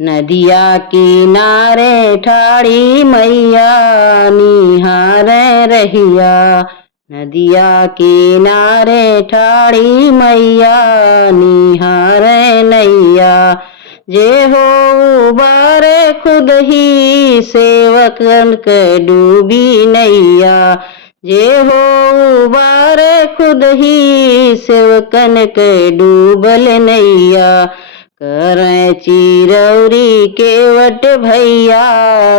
नदिया किनारे ठाड़ी मैया निहारे रहिया। नदिया किनारे ठाड़ी मैया निहारे नैया। जे हो उबारे खुद ही सेवकन के डूबी नैया। जे हो उबारे खुद ही सेवकन के डूबल नैया। करे चिरौरी केवट भैया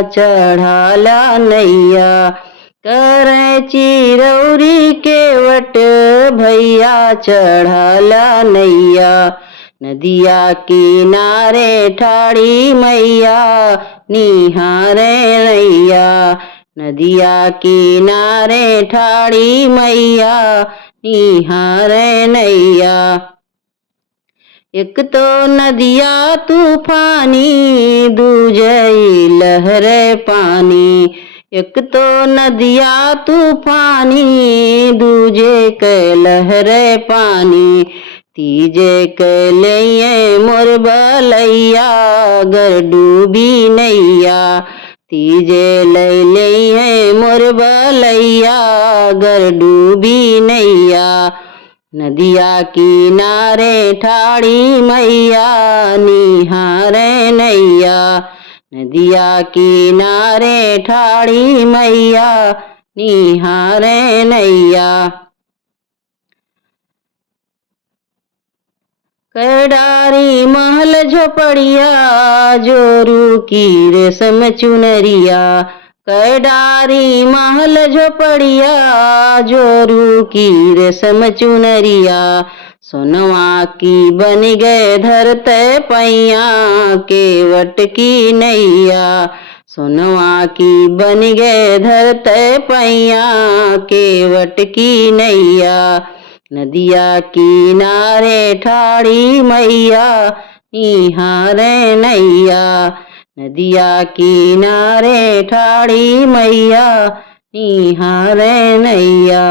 चढ़ाला नैया। करे चिरौरी केवट भैया चढ़ाला नैया। नदिया किनारे ठाड़ी मैया निहारे नैया। नदिया किनारे ठाड़ी मैया निहारे नैया। एक तो नदिया तूफानी दूजई लहरे पानी। एक तो नदिया तूफानी दूजे के लहरे पानी। तीजे के लिए मोर बलैया गर डूबी नैया। तीजे ले मोर बलैया गर डूबी नैया। नदिया किनारे ठाड़ी मैया निहारे नैया। नदिया किनारे ठाड़ी मैया निहारे नैया। कैडारी महल झोपड़िया जोरू की रेशम चुनरिया। कैडारी महल झोपड़िया जोरू की रेशम चुनरिया। सोनवा की बन गए धरते पैया केवट की नैया। सोनवा की बन गए धरते पैया केवट की नैया। नदिया किनारे ठाड़ी मैया निहारे नैया। नदिया किनारे ठाड़ी मैया निहारे नैया।